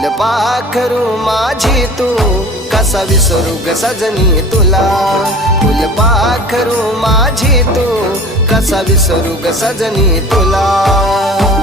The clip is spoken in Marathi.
फुलपाखरू माझी तू कसा विसरू ग सजनी तुला. फुलपाखरू माझी तू कसा विसरू ग सजनी तुला.